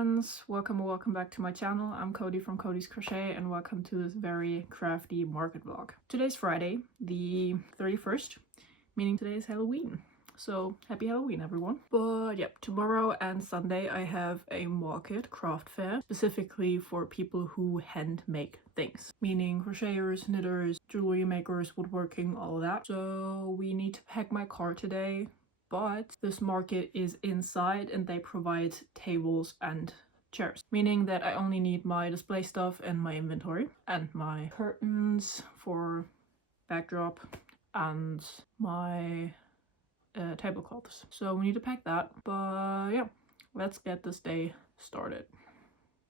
friends, welcome or welcome back to my channel. I'm Cody from Cody's Crochet and welcome to this very crafty market vlog. Today's Friday, the 31st, meaning today is Halloween. So happy Halloween everyone. But yep, tomorrow and Sunday I have a market craft fair specifically for people who hand make things, meaning crocheters, knitters, jewelry makers, woodworking, all of that. So we need to pack my car today. But this market is inside and they provide tables and chairs, meaning that I only need my display stuff and my inventory and my curtains for backdrop and my tablecloths. So we need to pack that, but yeah, let's get this day started.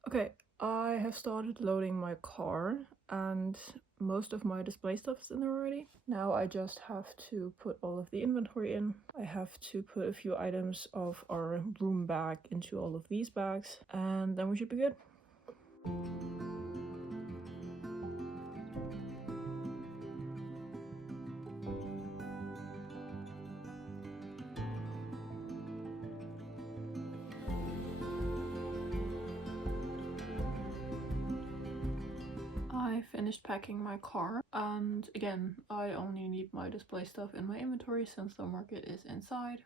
Okay, I have started loading my car and most of my display stuff is in there already. Now I just have to put all of the inventory in. I have to put a few items of our room bag into all of these bags and then we should be good. I finished packing my car and again I only need my display stuff in my inventory since the market is inside.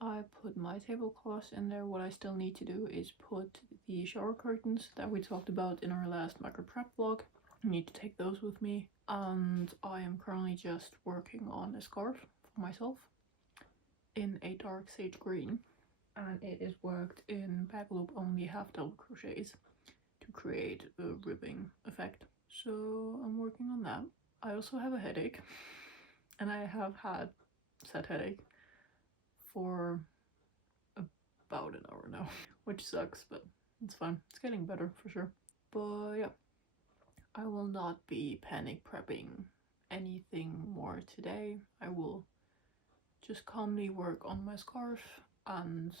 I put my tablecloths in there. What I still need to do is put the shower curtains that we talked about in our last micro prep vlog. I need to take those with me and I am currently just working on a scarf for myself in a dark sage green and it is worked in back loop only half double crochets to create a ribbing effect. So I'm working on that. I also have a headache and I have had said headache for about an hour now, which sucks, but it's fine. It's getting better for sure. But yeah, I will not be panic prepping anything more today. I will just calmly work on my scarf and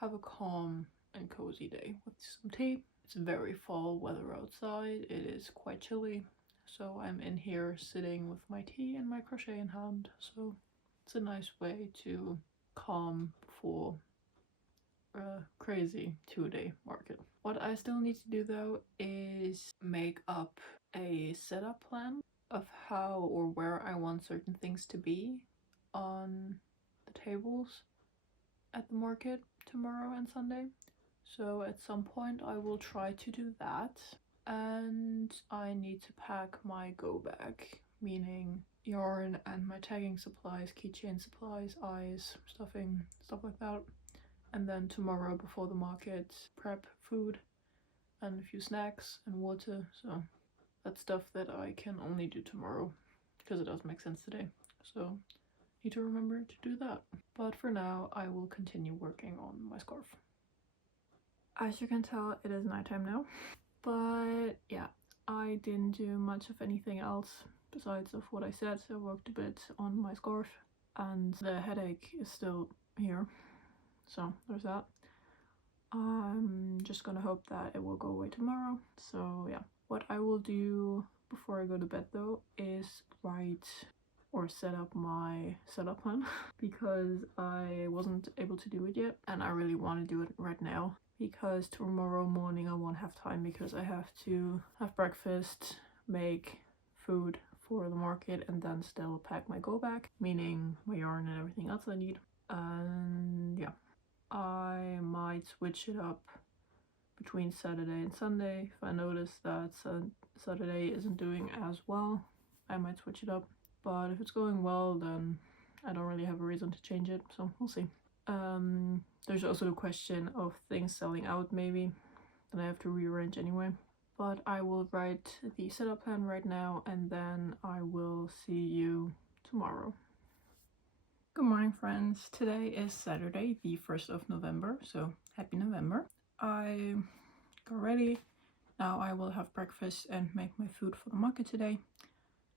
have a calm and cozy day with some tea. It's very fall weather outside. It is quite chilly, so I'm in here sitting with my tea and my crochet in hand. So it's a nice way to calm before a crazy 2-day market. What I still need to do though is make up a setup plan of how or where I want certain things to be on the tables at the market tomorrow and Sunday. So at some point I will try to do that. And I need to pack my go bag, meaning yarn and my tagging supplies, keychain supplies, eyes, stuffing, stuff like that. And then tomorrow before the market, prep food and a few snacks and water. So that's stuff that I can only do tomorrow because it doesn't make sense today. So need to remember to do that. But for now I will continue working on my scarf. As you can tell, it is nighttime now, but yeah, I didn't do much of anything else besides of what I said. So I worked a bit on my scarf and the headache is still here, so there's that. I'm just gonna hope that it will go away tomorrow. So yeah, what I will do before I go to bed though is write or set up my setup plan because I wasn't able to do it yet and I really want to do it right now. Because tomorrow morning I won't have time because I have to have breakfast, make food for the market and then still pack my go bag, meaning my yarn and everything else I need. And yeah, I might switch it up between Saturday and Sunday. If I notice that Saturday isn't doing as well, I might switch it up. But if it's going well, then I don't really have a reason to change it, so we'll see. There's also the question of things selling out maybe, then I have to rearrange anyway. But I will write the setup plan right now and then I will see you tomorrow. Good morning friends, today is Saturday the 1st of November, so happy November. I got ready. Now I will have breakfast and make my food for the market today,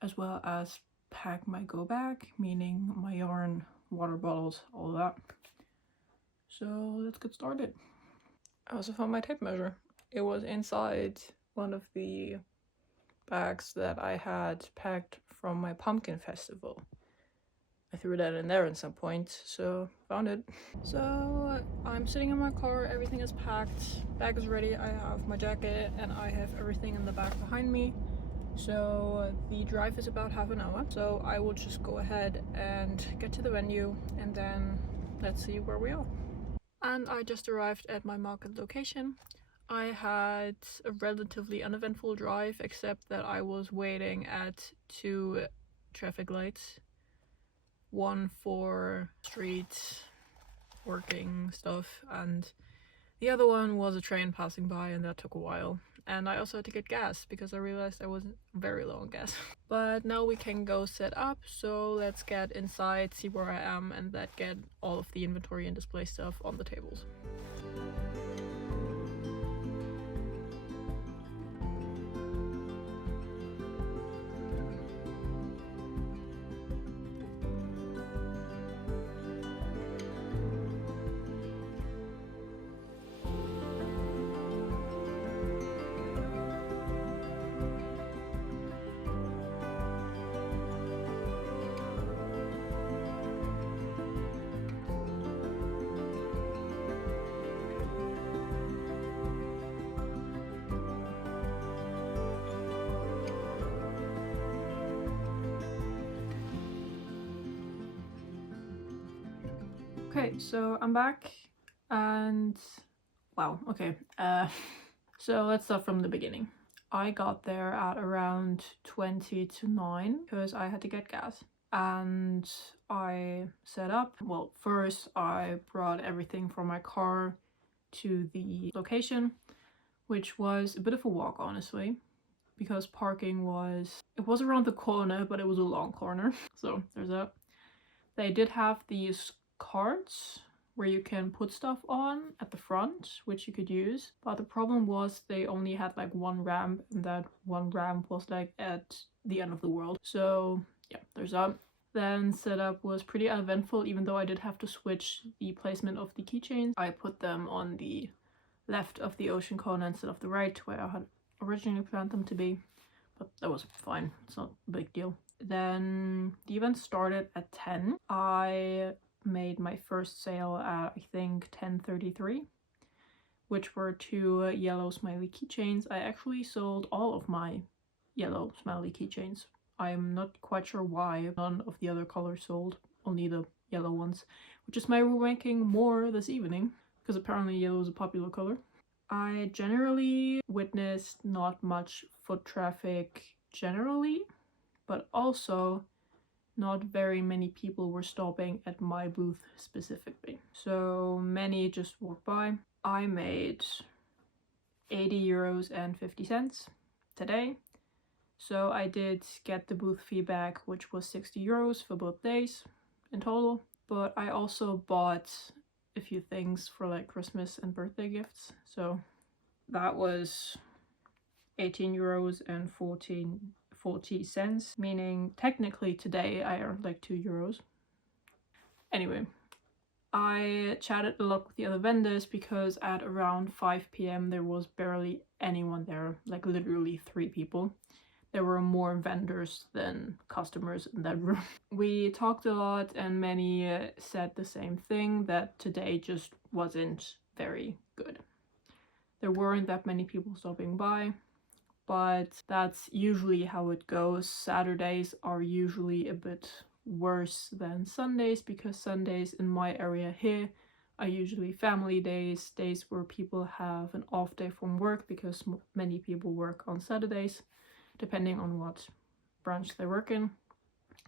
as well as pack my go bag, meaning my yarn, water bottles, all of that. So let's get started. I also found my tape measure. It was inside one of the bags that I had packed from my pumpkin festival. I threw that in there at some point, so found it. So I'm sitting in my car, everything is packed, bag is ready, I have my jacket and I have everything in the back behind me. So the drive is about half an hour, so I will just go ahead and get to the venue and then let's see where we are. And I just arrived at my market location. I had a relatively uneventful drive, except that I was waiting at 2 traffic lights. One for street working stuff, and the other one was a train passing by, and that took a while. And I also had to get gas because I realized I was very low on gas. But now we can go set up, so let's get inside, see where I am, and then get all of the inventory and display stuff on the tables. Okay, so I'm back and wow, okay. So let's start from the beginning. I got there at around 20 to 9 because I had to get gas. And I set up. Well, first I brought everything from my car to the location, which was a bit of a walk, honestly, because parking was around the corner, but it was a long corner. So there's that. They did have these carts where you can put stuff on at the front, which you could use. But the problem was they only had like one ramp, and that one ramp was like at the end of the world. So yeah, there's that. Then setup was pretty uneventful, even though I did have to switch the placement of the keychains. I put them on the left of the ocean cone instead of the right, where I had originally planned them to be. But that was fine, it's not a big deal. Then the event started at 10. I made my first sale at I think 10:33, which were 2 yellow smiley keychains. I actually sold all of my yellow smiley keychains. I'm not quite sure why none of the other colors sold, only the yellow ones, which is my ranking more this evening, because apparently yellow is a popular color. I generally witnessed not much foot traffic generally, but also not very many people were stopping at my booth specifically. So many just walked by. I made 80 euros and 50 cents today. So I did get the booth fee back, which was 60 euros for both days in total. But I also bought a few things for like Christmas and birthday gifts. So that was 18 euros and 40 cents, meaning technically today I earned like 2 euros. Anyway, I chatted a lot with the other vendors because at around 5 p.m. there was barely anyone there, like literally 3 people. There were more vendors than customers in that room. We talked a lot and many said the same thing, that today just wasn't very good. There weren't that many people stopping by, but that's usually how it goes. Saturdays are usually a bit worse than Sundays, because Sundays in my area here are usually family days, days where people have an off day from work, because many people work on Saturdays, depending on what branch they work in.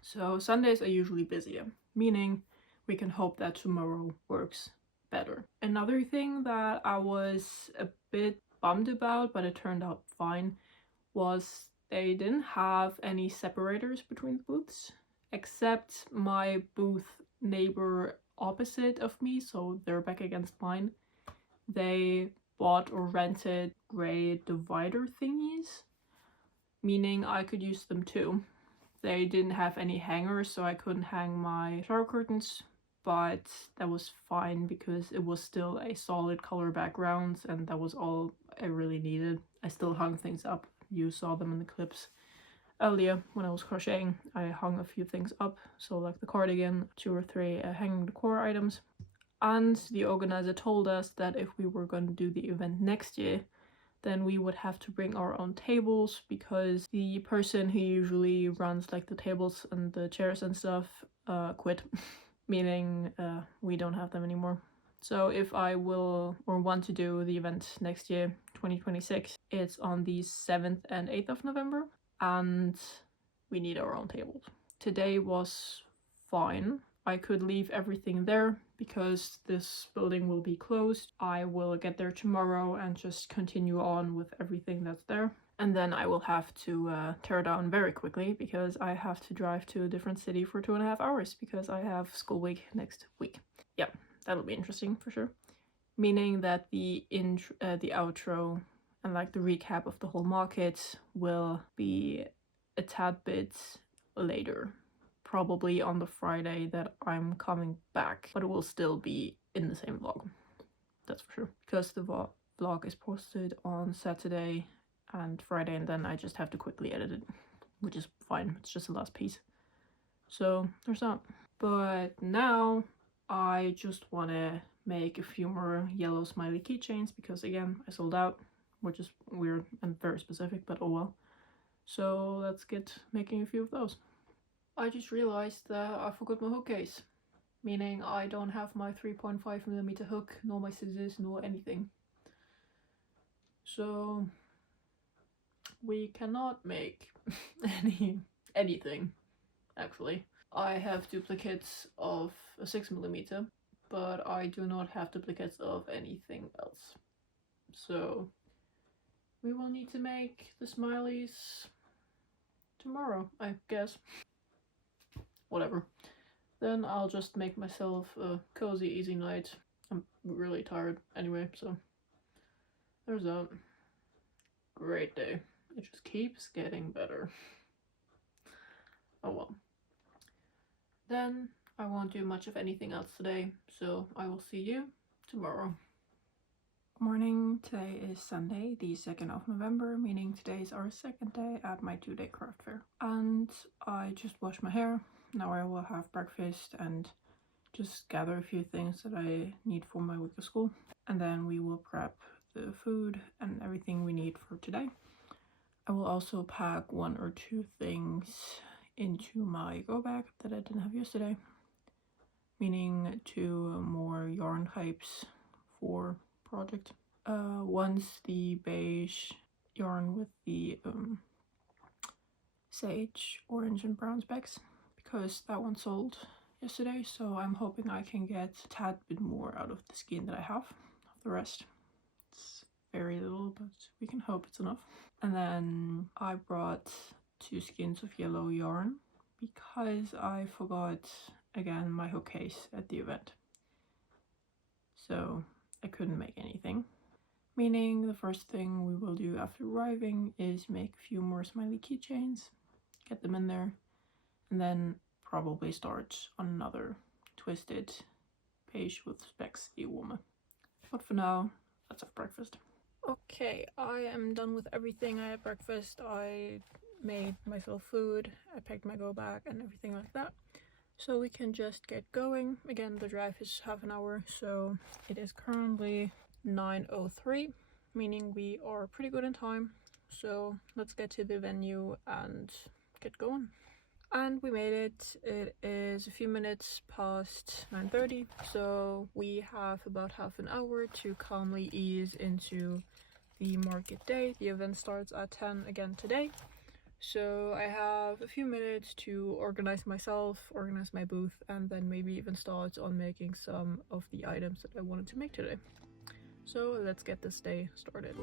So Sundays are usually busier, meaning we can hope that tomorrow works better. Another thing that I was a bit bummed about, but it turned out fine, was they didn't have any separators between the booths, except my booth neighbor opposite of me, so they're back against mine. They bought or rented gray divider thingies, meaning I could use them too. They didn't have any hangers, so I couldn't hang my shower curtains, but that was fine because it was still a solid color background, and that was all I really needed. I still hung things up. You saw them in the clips. earlier when I was crocheting, I hung a few things up, so like the cardigan, 2 or 3 hanging decor items. And the organizer told us that if we were going to do the event next year, then we would have to bring our own tables, because the person who usually runs like the tables and the chairs and stuff quit, meaning we don't have them anymore. So if I will or want to do the event next year, 2026, it's on the 7th and 8th of November, and we need our own tables. Today was fine. I could leave everything there because this building will be closed. I will get there tomorrow and just continue on with everything that's there. And then I will have to tear down very quickly because I have to drive to a different city for 2.5 hours because I have school week next week. Yeah, that'll be interesting for sure. Meaning that the outro and like the recap of the whole market will be a tad bit later. Probably on the Friday that I'm coming back, but it will still be in the same vlog. That's for sure. Because the vlog is posted on Saturday and Friday, and then I just have to quickly edit it, which is fine. It's just the last piece. So there's that. But now I just want to make a few more yellow smiley keychains because again, I sold out, which is weird and very specific, but oh well. So let's get making a few of those. I just realized that I forgot my hook case, meaning I don't have my 3.5mm hook, nor my scissors, nor anything. So we cannot make anything, actually. I have duplicates of a 6mm, but I do not have duplicates of anything else. So we will need to make the smileys tomorrow, I guess. Whatever. Then I'll just make myself a cozy, easy night. I'm really tired anyway, so there's that. Great day. It just keeps getting better. Oh well. Then I won't do much of anything else today, so I will see you tomorrow. Morning. Today is Sunday, the 2nd of November, meaning today is our second day at my 2-day craft fair. And I just washed my hair. Now I will have breakfast and just gather a few things that I need for my week of school. And then we will prep the food and everything we need for today. I will also pack 1 or 2 things into my go bag that I didn't have yesterday. Meaning 2 more yarn types for project. One's the beige yarn with the sage, orange and brown specks, because that one sold yesterday, so I'm hoping I can get a tad bit more out of the skein that I have of the rest. It's very little, but we can hope it's enough. And then I brought 2 skeins of yellow yarn because I forgot again my hook case at the event, so I couldn't make anything. Meaning the first thing we will do after arriving is make a few more smiley keychains, get them in there, and then probably start on another twisted page with specs e-warmer. But for now, let's have breakfast. Okay, I am done with everything. I had breakfast, I made myself food, I packed my go bag and everything like that. So we can just get going. Again, the drive is half an hour, so it is currently 9:03, meaning we are pretty good in time. So let's get to the venue and get going. And we made it. It is a few minutes past 9:30, so we have about half an hour to calmly ease into the market day. The event starts at 10 again today. So I have a few minutes to organize myself, organize my booth, and then maybe even start on making some of the items that I wanted to make today. So let's get this day started.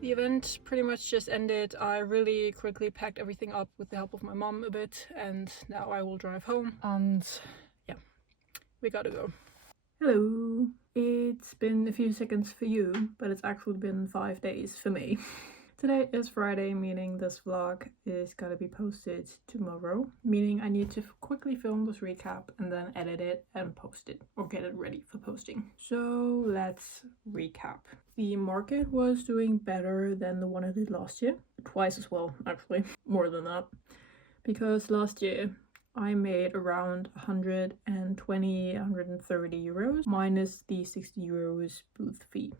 The event pretty much just ended. I really quickly packed everything up with the help of my mom a bit, and now I will drive home. And yeah, we gotta go. Hello. It's been a few seconds for you, but it's actually been 5 days for me. Today is Friday, meaning this vlog is gonna be posted tomorrow, meaning I need to quickly film this recap and then edit it and post it, or get it ready for posting. So let's recap. The market was doing better than the one I did last year. Twice as well, actually. More than that. Because last year I made around 120, 130 euros minus the 60 euros booth fee.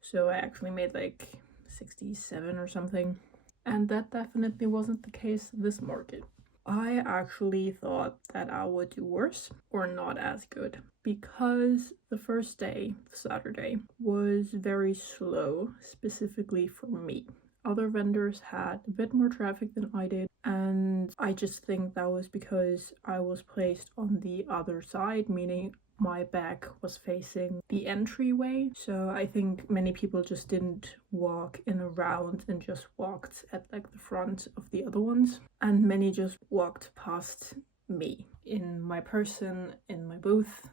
So I actually made like 67 or something. And that definitely wasn't the case this market. I actually thought that I would do worse or not as good because the first day, Saturday, was very slow, specifically for me. Other vendors had a bit more traffic than I did, and I just think that was because I was placed on the other side, meaning my back was facing the entryway. So I think many people just didn't walk in a round and just walked at like the front of the other ones, and many just walked past me in my person, in my booth.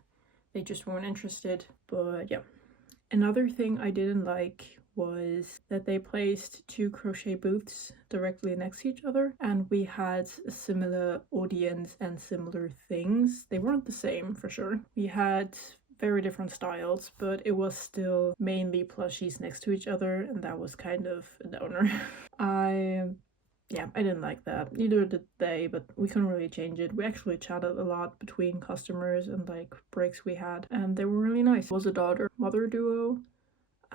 They just weren't interested. But yeah, another thing I didn't like was that they placed 2 crochet booths directly next to each other, and we had a similar audience and similar things. They weren't the same for sure. We had very different styles, but it was still mainly plushies next to each other, and that was kind of a downer. I didn't like that. Neither did they, but we couldn't really change it. We actually chatted a lot between customers and like breaks we had, and they were really nice. It was a daughter-mother duo,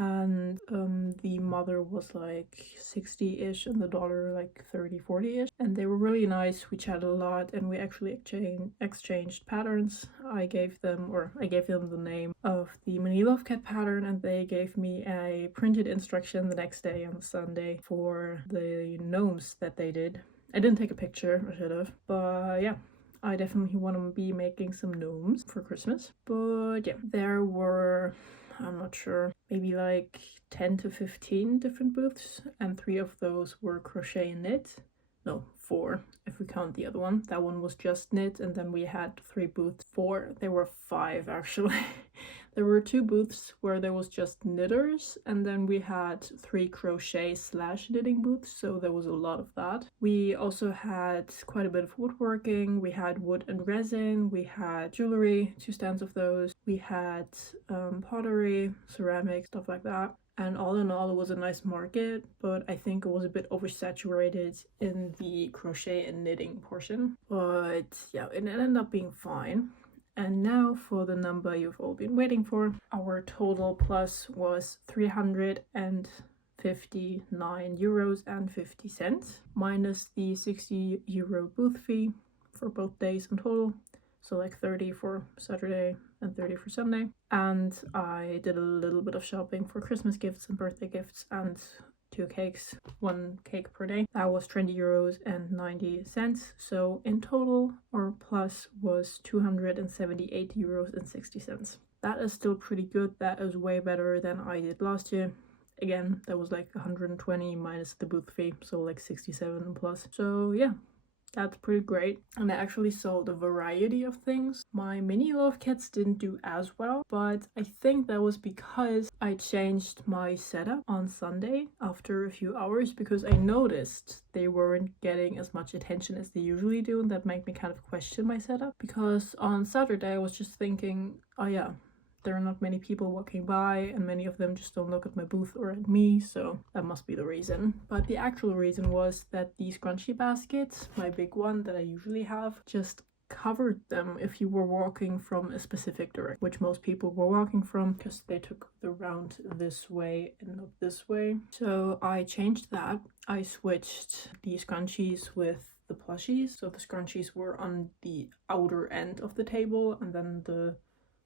and the mother was like 60-ish and the daughter like 30, 40-ish, and they were really nice. We chatted a lot, and we actually exchanged patterns. I gave them the name of the mini loaf cat pattern, and they gave me a printed instruction the next day on Sunday for the gnomes that they did. I didn't take a picture, I should have, but yeah, I definitely want to be making some gnomes for Christmas. But yeah, there were, I'm not sure, maybe like 10 to 15 different booths, and 3 of those were crochet and knit. No, 4 if we count the other one. That one was just knit, and then we had 3 booths. 4, there were 5 actually. There were 2 booths where there was just knitters, and then we had 3 crochet/knitting booths, so there was a lot of that. We also had quite a bit of woodworking. We had wood and resin. We had jewelry, 2 stands of those. We had pottery, ceramics, stuff like that. And all in all, it was a nice market, but I think it was a bit oversaturated in the crochet and knitting portion. But yeah, it ended up being fine. And now for the number you've all been waiting for. Our total plus was 359 euros and 50 cents, minus the 60 euro booth fee for both days in total. So like 30 for Saturday and 30 for Sunday. And I did a little bit of shopping for Christmas gifts and birthday gifts and 2 cakes, 1 cake per day. That was 20 euros and 90 cents. So in total, our plus was 278 euros and 60 cents. That is still pretty good. That is way better than I did last year. Again, that was like 120 minus the booth fee, so like 67 plus. So yeah, that's pretty great. And I actually sold a variety of things. My mini loaf kits didn't do as well, but I think that was because I changed my setup on Sunday after a few hours, because I noticed they weren't getting as much attention as they usually do, and that made me kind of question my setup. Because on Saturday I was just thinking, oh yeah, there are not many people walking by, and many of them just don't look at my booth or at me, so that must be the reason. But the actual reason was that the scrunchie baskets, my big one that I usually have, just covered them if you were walking from a specific direction, which most people were walking from, because they took the round this way and not this way. So I changed that. I switched the scrunchies with the plushies. So the scrunchies were on the outer end of the table, and then the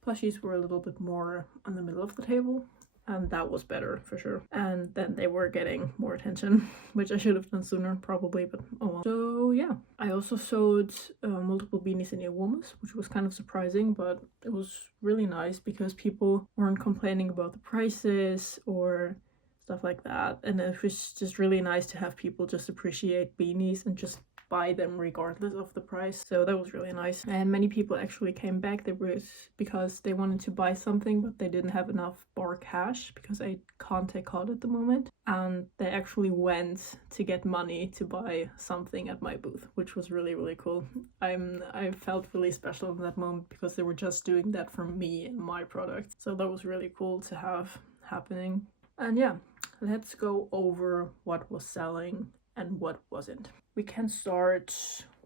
plushies were a little bit more on the middle of the table, and that was better for sure. And then they were getting more attention, which I should have done sooner probably, but oh well. So yeah, I also sewed multiple beanies in earwomas, which was kind of surprising, but it was really nice because people weren't complaining about the prices or stuff like that, and it was just really nice to have people just appreciate beanies and just buy them regardless of the price. So that was really nice. And many people actually came back. They was because they wanted to buy something, but they didn't have enough bar cash because I can't take card at the moment. And they actually went to get money to buy something at my booth, which was really, really cool. I felt really special in that moment because they were just doing that for me and my product. So that was really cool to have happening. And yeah, let's go over what was selling and what wasn't. We can start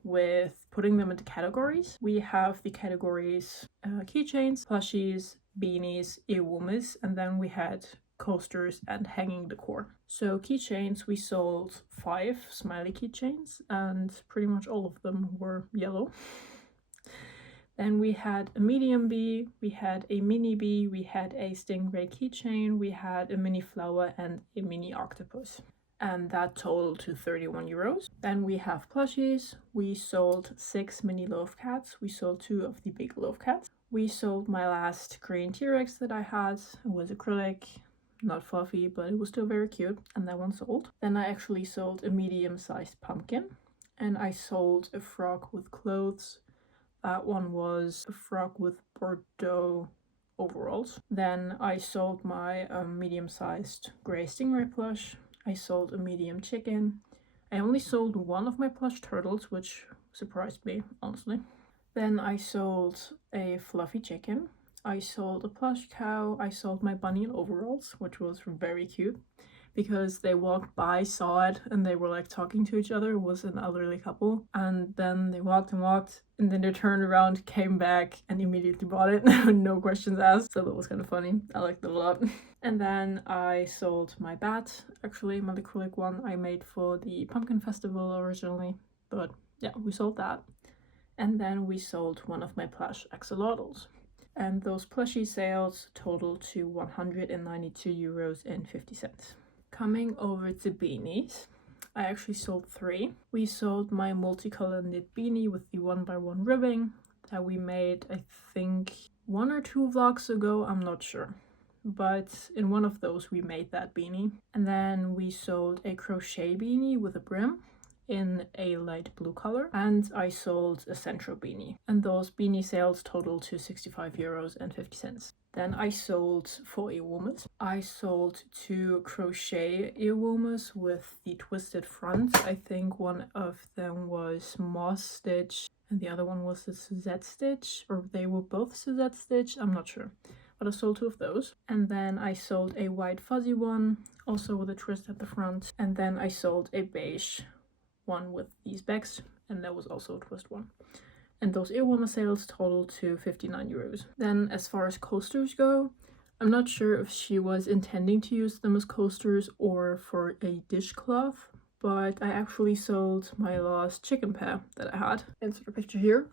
with putting them into categories. We have the categories keychains, plushies, beanies, earwarmers, and then we had coasters and hanging decor. So keychains, we sold 5 smiley keychains and pretty much all of them were yellow. Then we had a medium bee, we had a mini bee, we had a stingray keychain, we had a mini flower and a mini octopus. And that totaled to 31 euros. Then we have plushies. We sold 6 mini loaf cats. We sold 2 of the big loaf cats. We sold my last green T-Rex that I had. It was acrylic, not fluffy, but it was still very cute, and that one sold. Then I actually sold a medium-sized pumpkin, and I sold a frog with clothes. That one was a frog with Bordeaux overalls. Then I sold my medium-sized grey stingray plush. I sold a medium chicken. I only sold one of my plush turtles, which surprised me, honestly. Then I sold a fluffy chicken. I sold a plush cow. I sold my bunny in overalls, which was very cute because they walked by, saw it, and they were like talking to each other. It was an elderly couple. And then they walked and walked, and then they turned around, came back, and immediately bought it. No questions asked. So that was kind of funny. I liked it a lot. And then I sold my bat, actually, my acrylic one I made for the pumpkin festival originally. But yeah, we sold that. And then we sold one of my plush axolotls. And those plushie sales totaled to 192 euros and 50 cents. Coming over to beanies, I actually sold 3. We sold my multicolored knit beanie with the 1x1 ribbing that we made, I think, 1 or 2 vlogs ago, I'm not sure. But in one of those we made that beanie. And then we sold a crochet beanie with a brim in a light blue color, and I sold a central beanie, and those beanie sales totaled to 65 euros and 50 cents. Then I sold 4 earwarmers. I sold 2 crochet earwarmers with the twisted front. I think one of them was moss stitch and the other one was a Suzette stitch, or they were both Suzette stitch, I'm not sure. But I sold 2 of those. And then I sold a white fuzzy one, also with a twist at the front. And then I sold a beige one with these bags, and that was also a twist one. And those earwarmer sales totaled to 59 euros. Then as far as coasters go, I'm not sure if she was intending to use them as coasters or for a dishcloth, but I actually sold my last chicken pair that I had. Insert a picture here.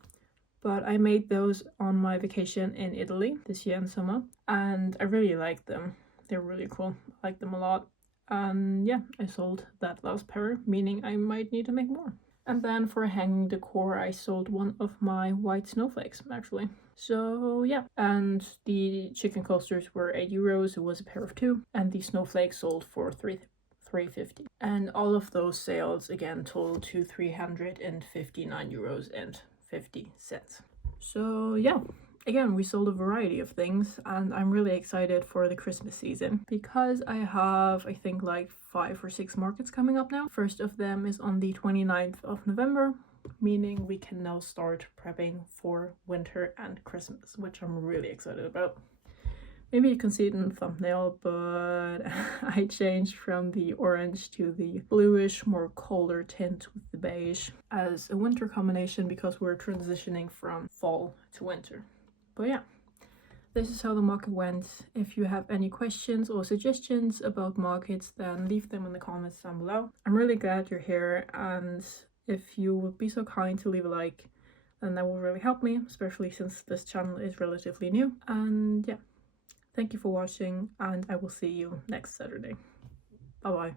But I made those on my vacation in Italy this year in summer, and I really liked them. They're really cool. I like them a lot. And yeah, I sold that last pair, meaning I might need to make more. And then for hanging decor, I sold one of my white snowflakes, actually. So yeah, and the chicken coasters were 8 euros. It was a pair of 2, and the snowflakes sold for 3.50. And all of those sales again totaled to 359 euros and 50 cents. So yeah, again, we sold a variety of things, and I'm really excited for the Christmas season because I have, I think, like 5 or 6 markets coming up now. First of them is on the 29th of November, meaning we can now start prepping for winter and Christmas, which I'm really excited about. Maybe you can see it in the thumbnail, but I changed from the orange to the bluish, more colder tint with the beige as a winter combination because we're transitioning from fall to winter. But yeah, this is how the market went. If you have any questions or suggestions about markets, then leave them in the comments down below. I'm really glad you're here, and if you would be so kind to leave a like, then that will really help me, especially since this channel is relatively new. And yeah, thank you for watching, and I will see you next Saturday. Bye bye.